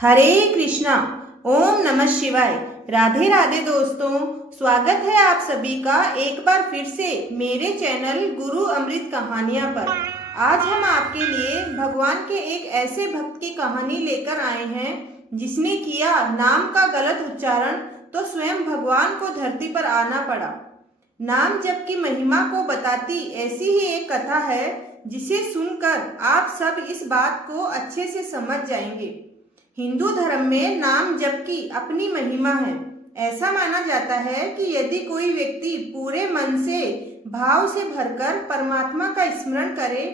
हरे कृष्णा। ओम नमः शिवाय। राधे राधे दोस्तों, स्वागत है आप सभी का एक बार फिर से मेरे चैनल गुरु अमृत कहानियां पर। आज हम आपके लिए भगवान के एक ऐसे भक्त की कहानी लेकर आए हैं जिसने किया नाम का गलत उच्चारण तो स्वयं भगवान को धरती पर आना पड़ा। नाम जप की महिमा को बताती ऐसी ही एक कथा है जिसे सुनकर आप सब इस बात को अच्छे से समझ जाएंगे। हिंदू धर्म में नाम जप की अपनी महिमा है। ऐसा माना जाता है कि यदि कोई व्यक्ति पूरे मन से भाव से भरकर परमात्मा का स्मरण करे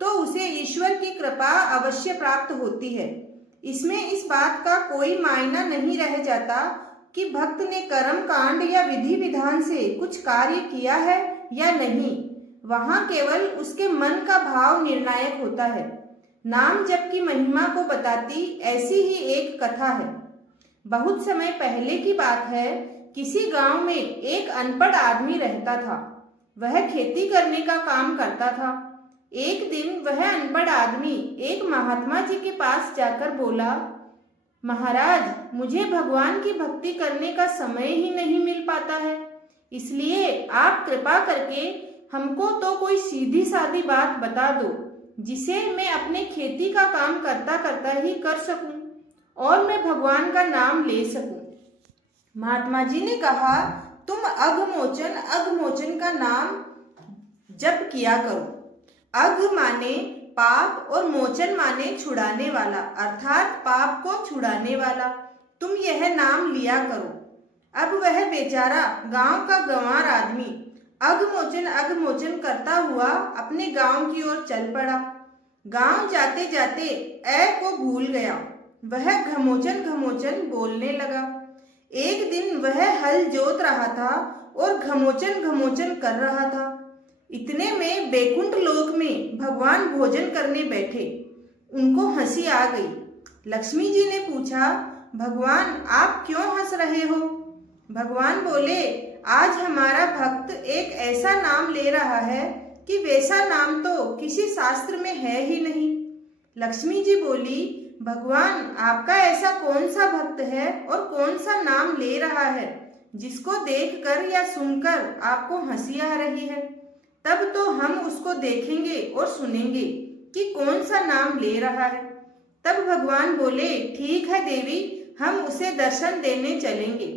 तो उसे ईश्वर की कृपा अवश्य प्राप्त होती है। इसमें इस बात का कोई मायना नहीं रह जाता कि भक्त ने कर्म कांड या विधि विधान से कुछ कार्य किया है या नहीं। वहां केवल उसके मन का भाव निर्णायक होता है। नाम जप की महिमा को बताती ऐसी ही एक कथा है। बहुत समय पहले की बात है। किसी गांव में एक अनपढ़ आदमी रहता था। वह खेती करने का काम करता था। एक दिन वह अनपढ़ आदमी एक महात्मा जी के पास जाकर बोला, महाराज, मुझे भगवान की भक्ति करने का समय ही नहीं मिल पाता है, इसलिए आप कृपा करके हमको तो कोई सीधी सादी बात बता दो जिसे मैं अपने खेती का काम करता करता ही कर सकूं और मैं भगवान का नाम ले सकूं। महात्मा जी ने कहा, तुम अघमोचन का नाम जप किया करो। अघ माने पाप और मोचन माने छुड़ाने वाला, अर्थात पाप को छुड़ाने वाला। तुम यह नाम लिया करो। अब वह बेचारा गांव का गंवार आदमी अघमोचन करता हुआ अपने गांव की ओर चल पड़ा। गांव जाते जाते ए को भूल गया। वह घमोचन बोलने लगा। एक दिन वह हल जोत रहा था और घमोचन कर रहा था। इतने में बैकुंठ लोक में भगवान भोजन करने बैठे। उनको हंसी आ गई। लक्ष्मी जी ने पूछा, भगवान आप क्यों हंस रहे हो? भगवान बोले, आज हमारा भक्त एक ऐसा नाम ले रहा है कि वैसा नाम तो किसी शास्त्र में है ही नहीं। लक्ष्मी जी बोली, भगवान आपका ऐसा कौन सा भक्त है और कौन सा नाम ले रहा है जिसको देखकर या सुनकर आपको हंसी आ रही है? तब तो हम उसको देखेंगे और सुनेंगे कि कौन सा नाम ले रहा है। तब भगवान बोले, ठीक है देवी, हम उसे दर्शन देने चलेंगे।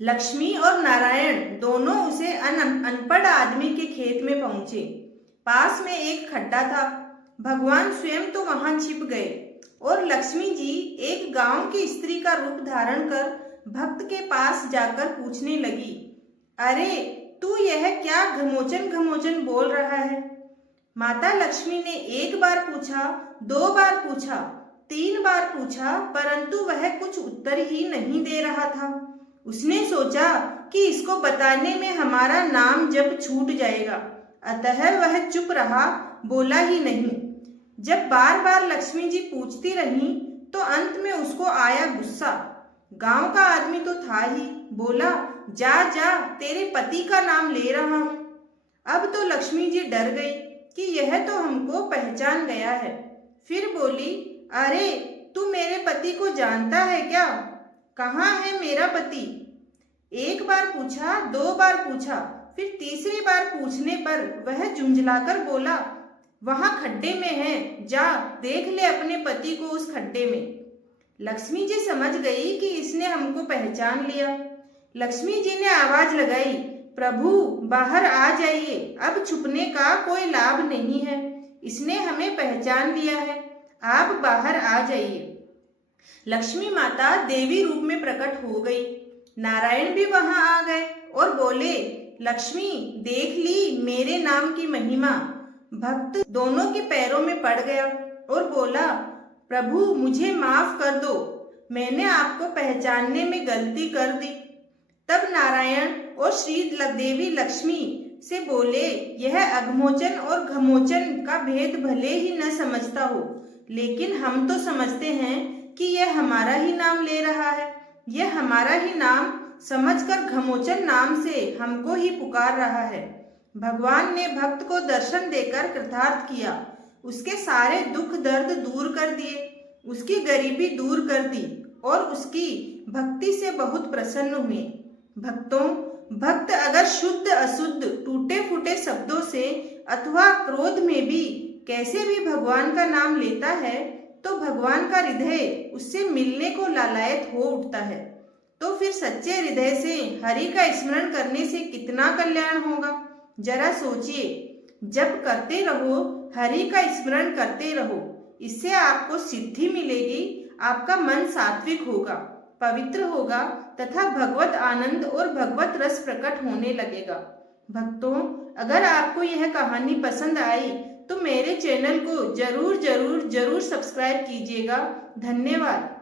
लक्ष्मी और नारायण दोनों उसे अनपढ़ आदमी के खेत में पहुंचे। पास में एक खड्डा था। भगवान स्वयं तो वहां छिप गए और लक्ष्मी जी एक गांव की स्त्री का रूप धारण कर भक्त के पास जाकर पूछने लगी, अरे तू यह क्या घमोचन बोल रहा है? माता लक्ष्मी ने एक बार पूछा, 2 बार पूछा, 3 बार पूछा, परंतु वह कुछ उत्तर ही नहीं दे रहा था। उसने सोचा कि इसको बताने में हमारा नाम जब छूट जाएगा, अतः वह चुप रहा, बोला ही नहीं। जब बार बार लक्ष्मी जी पूछती रही तो अंत में उसको आया गुस्सा। गांव का आदमी तो था ही, बोला, जा तेरे पति का नाम ले रहा हूं। अब तो लक्ष्मी जी डर गई कि यह तो हमको पहचान गया है। फिर बोली, अरे तू मेरे पति को जानता है क्या? कहाँ है मेरा पति? एक बार पूछा, 2 बार पूछा, फिर तीसरी बार पूछने पर वह झुंझलाकर बोला, वहां खड्डे में है, जा देख ले अपने पति को उस खड्डे में। लक्ष्मी जी समझ गई कि इसने हमको पहचान लिया। लक्ष्मी जी ने आवाज लगाई, प्रभु बाहर आ जाइए, अब छुपने का कोई लाभ नहीं है, इसने हमें पहचान लिया है, आप बाहर आ जाइए। लक्ष्मी माता देवी रूप में प्रकट हो गई। नारायण भी वहां आ गए और बोले, लक्ष्मी देख ली मेरे नाम की महिमा। भक्त दोनों के पैरों में पड़ गया और बोला, प्रभु मुझे माफ कर दो, मैंने आपको पहचानने में गलती कर दी। तब नारायण और श्री देवी लक्ष्मी से बोले, यह अघमोचन और घमोचन का भेद भले ही न समझता हो, लेकिन हम तो समझते हैं कि यह हमारा ही नाम ले रहा है। यह हमारा ही नाम समझकर घमोचन नाम से हमको ही पुकार रहा है। भगवान ने भक्त को दर्शन देकर कृतार्थ किया, उसके सारे दुख दर्द दूर कर दिए। उसकी गरीबी दूर कर दी और उसकी भक्ति से बहुत प्रसन्न हुए। भक्तों, भक्त अगर शुद्ध अशुद्ध टूटे फूटे शब्दों से अथवा क्रोध में भी कैसे भी भगवान का नाम लेता है तो भगवान का हृदय उससे मिलने को लालायत हो उठता है। तो फिर सच्चे हृदय से हरि का स्मरण करने से कितना कल्याण होगा। जरा सोचिए, जब करते रहो हरि का स्मरण करते रहो, इससे आपको सिद्धि मिलेगी, आपका मन सात्विक होगा, पवित्र होगा तथा भगवत आनंद और भगवत रस प्रकट होने लगेगा। भक्तों, अगर आपको यह कहानी पसंद आई तो मेरे चैनल को जरूर जरूर जरूर सब्सक्राइब कीजिएगा। धन्यवाद।